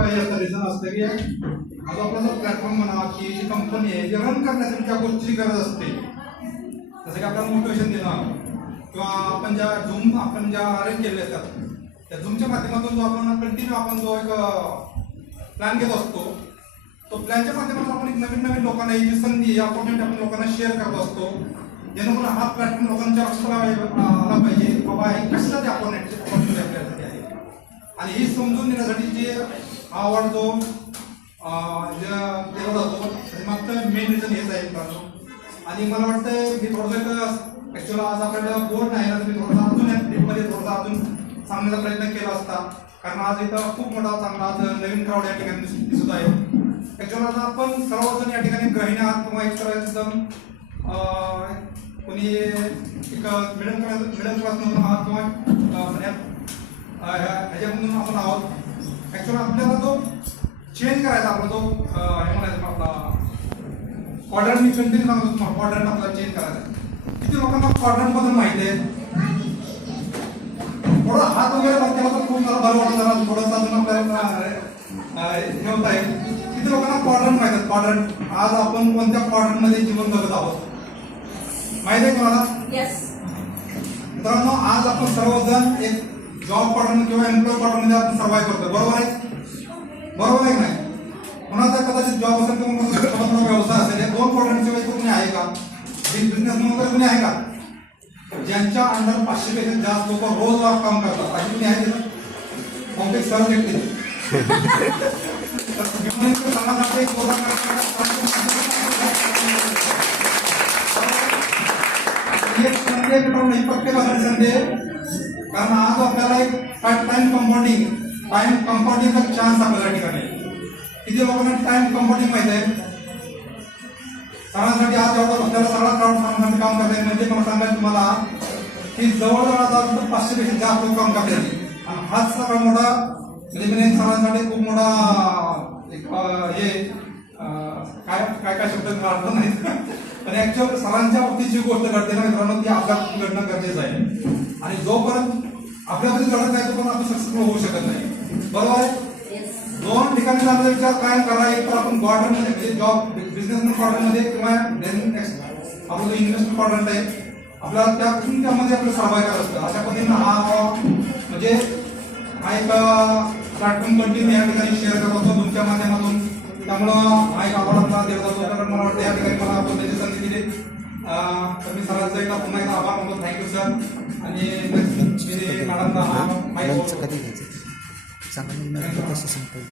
काही असतं रिझन असतं की आज आपला जो प्लॅटफॉर्म म्हणा की जी कंपनी आहे जे रन करण्यासाठी त्या गोष्टीची गरज असते. जसं की आपल्याला मोटिवेशन देणं किंवा आपण ज्या अरेंज केलेले असतात त्या झूमच्या माध्यमातून जो आपण कंटिन्यू आपण जो एक प्लॅन घेत असतो तो प्लॅनच्या माध्यमातून आपण एक नवीन लोकांना ही जी संधी अपॉर्च्युनिटी आपण लोकांना शेअर करत असतो. जेणेकरून हा प्लॅटफॉर्म लोकांच्या लक्षात आला पाहिजे बाबा हे कशासाठी अपॉर्च्युनिटी आपल्यासाठी आहे. आणि ही समजून देण्यासाठी जे आवड जो केला जातो मागचं मेन रिझन हेच आहे मित्रांनो. आणि मला वाटतं मी थोडंसं ॲक्च्युअली आज आपल्याला बोर्ड नाही ना मी थोडासा अजून या ट्रिपमध्ये थोडासा अजून सांगण्याचा प्रयत्न केला असता. कारण आज इथं खूप मोठा चांगला आज नवीन क्राऊड या ठिकाणी दिसत आहे. ॲक्च्युअली आता आपण सर्वजण या ठिकाणी गृहिणी आहात किंवा एक तर एकदम कोणी एक मिडल क्लासमधून आहात किंवा ह्याच्यामधून आपण आहोत. ॲक्च्युअली आपल्याला तो चेंज करायचा आपला तो हे म्हणायचं आपला क्वाड्रंट मी कंटिन्यू सांगतो तुम्हाला क्वाड्रंट आपल्याला चेंज करायचा. किती लोकांना क्वाड्रंट बद्दल माहिती आहे? थोडं हात वगैरे केला तर खूप मला बरं वाटतं जरा थोडंसं अजून आपल्याला ठेवता येईल. किती लोकांना क्वाड्रंट माहिती आहे? क्वाड्रंट आज आपण कोणत्या क्वाड्रंटमध्ये जीवन जगत आहोत माहिती आहे तुम्हाला? मित्रांनो आज आपण सर्वजण एक जॉब क्वाड्रंट किंवा एम्प्लॉय क्वाड्रंटमध्ये आपण सर्वाइव्ह करतो. बरोबर आहे? बरोबर आहे की नाही? कोणाचा कदाचित जॉब असेल किंवा व्यवसाय असेल या दोन क्वाड्रंटच्या वेळी कोणी आहे का? बिझनेसमॅन वगैरे कोणी आहे का ज्यांच्या अंडर 500 पेक्षा जास्त लोक रोज काम करतात? अशी कोणी आहे तिथं? कॉम्प्लेक्स सर भेटते प्रत्येकासाठी संधी आहे. कारण आज आपल्याला एक टाइम कंपाऊंडिंगचा चान्स आपल्याला ठिकाणी. किती लोकांना टाइम कंपाऊंडिंग माहिती आहे? सणासाठी आज एवढा आपल्याला सगळा क्राऊड सणासाठी काम करता म्हणजे मला सांगायचं तुम्हाला की जवळजवळ 500 पेक्षा जास्त लोक काम करतात. आणि हाच सगळा मोठा म्हणजे सणासाठी खूप मोठा एक हे काय शब्द अर्थ नाही. पण ऍक्च्युअल सरांच्या बाबतीत जी गोष्ट घडते ना मित्रांनो ती आपल्याला घडणं गरजेचं आहे. आणि जोपर्यंत आपल्यामध्ये घडत नाही तोपर्यंत आपण सक्सेसफुल होऊ शकत नाही. बरोबर आहे? दोन ठिकाणी आपला विचार कायम करा. एक तर आपण क्वाड्रंटमध्ये म्हणजे जॉब बिझनेसमॅन क्वाड्रंटमध्ये किंवा आपलं जो इन्व्हेस्टमेंट क्वाड्रंट आहे आपल्याला त्यामध्ये आपलं सहभाग करायचं असतं. अशा पद्धतीनं हा म्हणजे हा एक प्लॅटफॉर्म कंटिन्यू या ठिकाणी शेअर करत असतो तुमच्या माध्यमातून. त्यामुळं हा एक आवड आपला देत जातो. तर मला वाटतं या ठिकाणी मला आपण त्याची संधी दिली. तर मी सरांचा एकदा पुन्हा एकदा आभार मानतो. Thank you sir. आणि मॅडमला